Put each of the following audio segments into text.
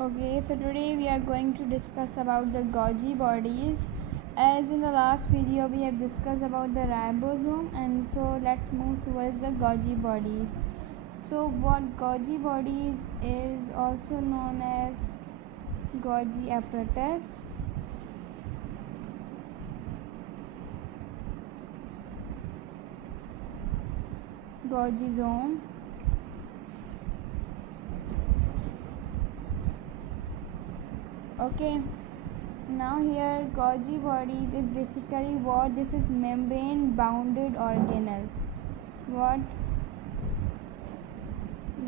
Okay, so today we are going to discuss about the Golgi bodies. As in the last video we have discussed about the ribosome, and so let's move towards the Golgi bodies. So what Golgi bodies is also known as Golgi apparatus, Golgisome, okay. Now here Golgi bodies is basically what this is membrane bounded organelle. What?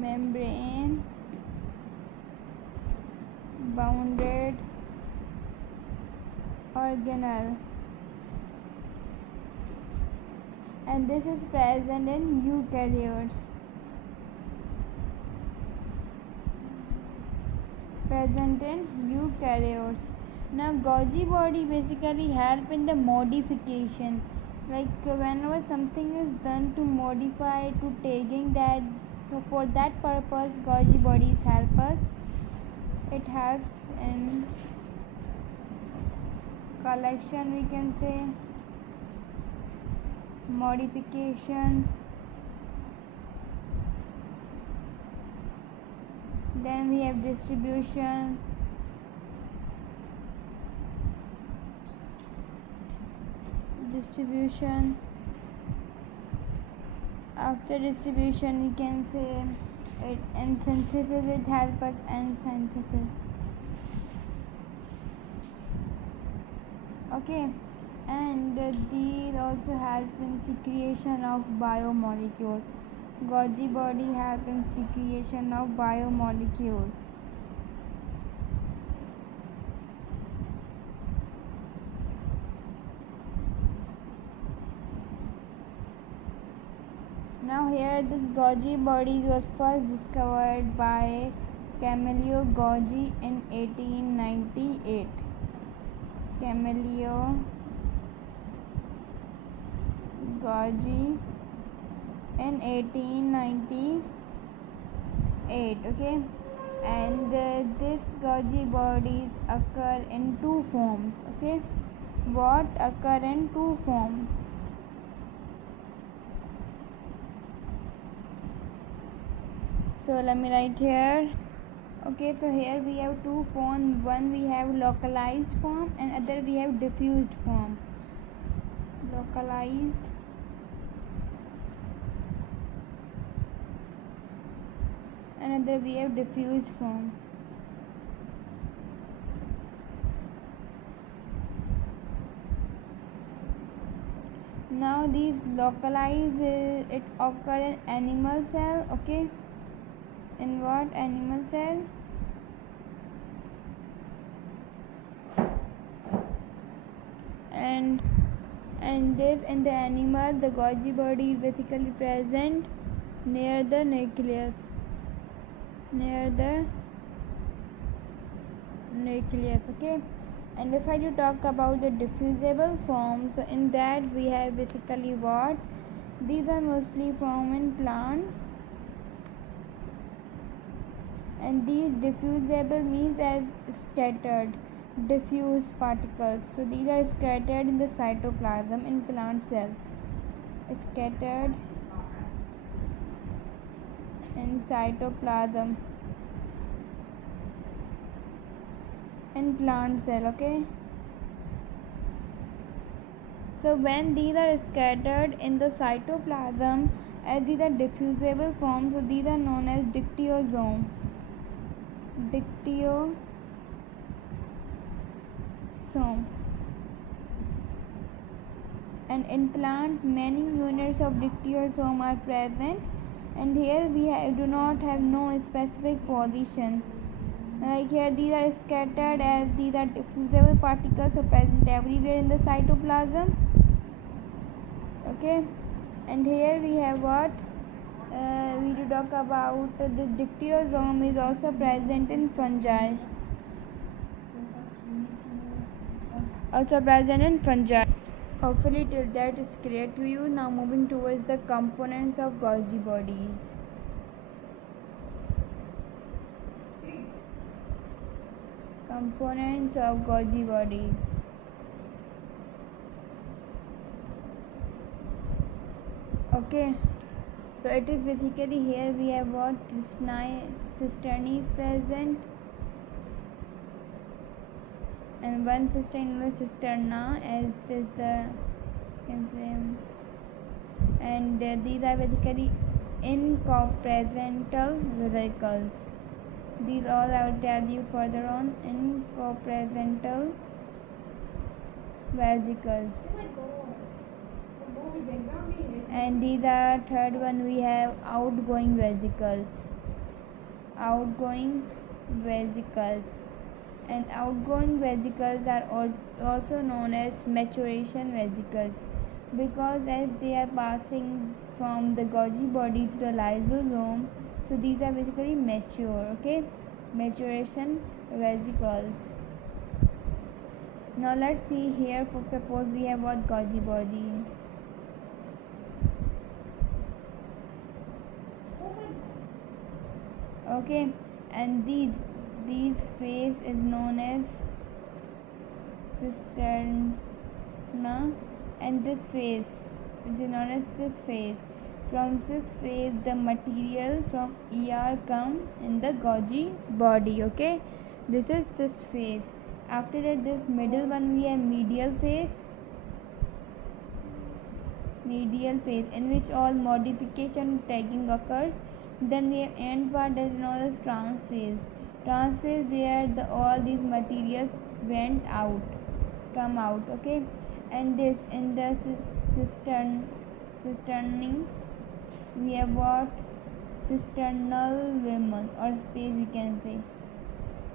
Membrane bounded organelle, and this is present in eukaryotes. Now Golgi body basically help in the modification, like whenever something is done to modify, to taking that, so for that purpose Golgi bodies help us. It helps in collection, we can say, modification, then we have distribution, after distribution we can say it in synthesis, it helps us in synthesis, okay. And these also help in secretion of biomolecules. Golgi body help in secretion of biomolecules. Now here this Golgi body was first discovered by Camillo Golgi in 1898. Camillo Golgi in 1898, okay. And this Golgi bodies occur in two forms, okay. What occur in two forms? So let me write here. Okay, so here we have two forms. One we have localized form and other we have diffused form. Localized and other we have diffused form. Now these localized it occur in animal cell, okay. In what? Animal cell. And this in the animal, the Golgi body is basically present near the nucleus. Okay. And if I do talk about the diffusible forms, so in that we have basically what? These are mostly found in plants, and these diffusible means as scattered, diffuse particles. So these are scattered in the cytoplasm in plant cells. Scattered in cytoplasm in plant cell, okay. So when these are scattered in the cytoplasm, as these are diffusible forms, so these are known as dictyosome. And in plant many units of dictyosome are present, and here we do not have no specific position. Like here these are scattered as these are diffusible particles, so present everywhere in the cytoplasm, okay. And here we have what? We do talk about the dictyosome is also present in fungi. Hopefully till that is clear to you. Now moving towards the components of Golgi bodies. Components of Golgi body. Okay, so it is basically here we have what cisterni is present, and one cistern is cisterna, as is the can say, and these are basically incorporeal vesicles. These all I will tell you further on. Incorporeal vesicles. And these are third one we have outgoing vesicles. Outgoing vesicles. And outgoing vesicles are also known as maturation vesicles, because as they are passing from the Golgi body to the lysosome, so these are basically mature. Okay, maturation vesicles. Now let's see here. For suppose we have what Golgi body. Okay, and these phase is known as cisterna, and this phase which is known as cis phase. From cis phase the material from ER come in the Golgi body. Okay, this is cis phase. After that, this middle one we have medial phase, in which all modification tagging occurs. Then we have end part that is known as trans phase, where all these materials come out. Okay, and this in the cisterning we have what cisternal lumen or space, we can say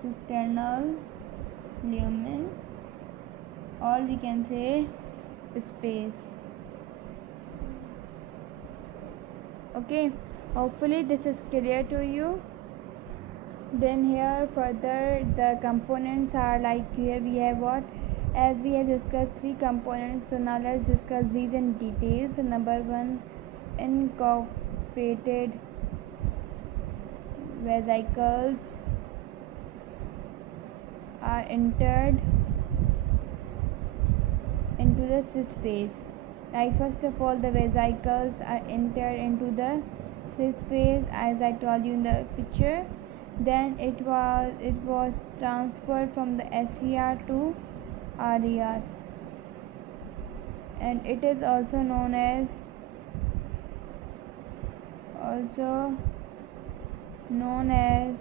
cisternal lumen, or we can say space. Okay, hopefully this is clear to you. Then here further the components are like, here we have what, as we have discussed three components, so now let's discuss these in detail. So number one, incorporated vesicles are entered into the cis phase. Like first of all, the vesicles are entered into the cis phase, as I told you in the picture. Then it was transferred from the SCR to RER, and it is also known as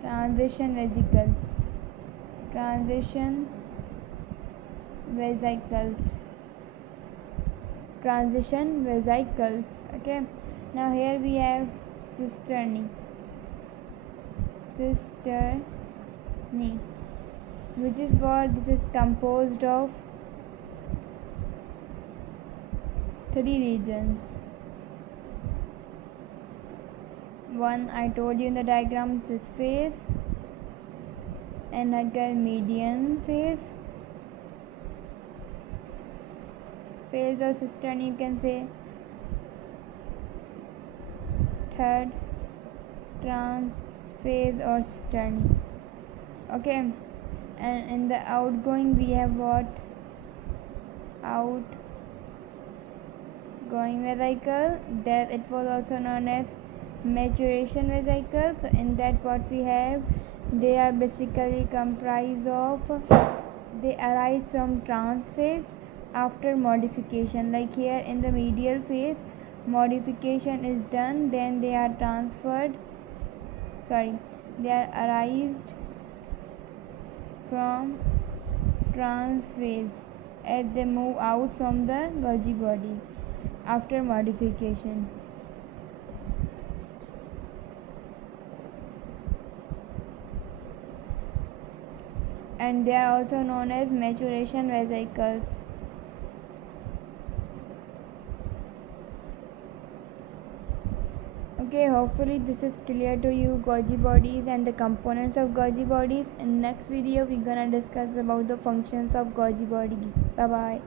transition vesicles. Transition vesicles. Okay, now here we have cisterni, which is what this is composed of three regions. One I told you in the diagram, cis phase, another median phase or cisterni, you can say. Third, trans phase or cisterni. Okay, and in the outgoing we have what, outgoing vesicle, that it was also known as maturation vesicle. So in that what we have, they are basically comprised of, they arise from trans phase after modification. Like here in the medial phase, modification is done, then they are arised from trans phase as they move out from the Golgi body after modification. And they are also known as maturation vesicles. Okay, hopefully this is clear to you, Golgi bodies and the components of Golgi bodies. In next video we're gonna discuss about the functions of Golgi bodies. Bye bye.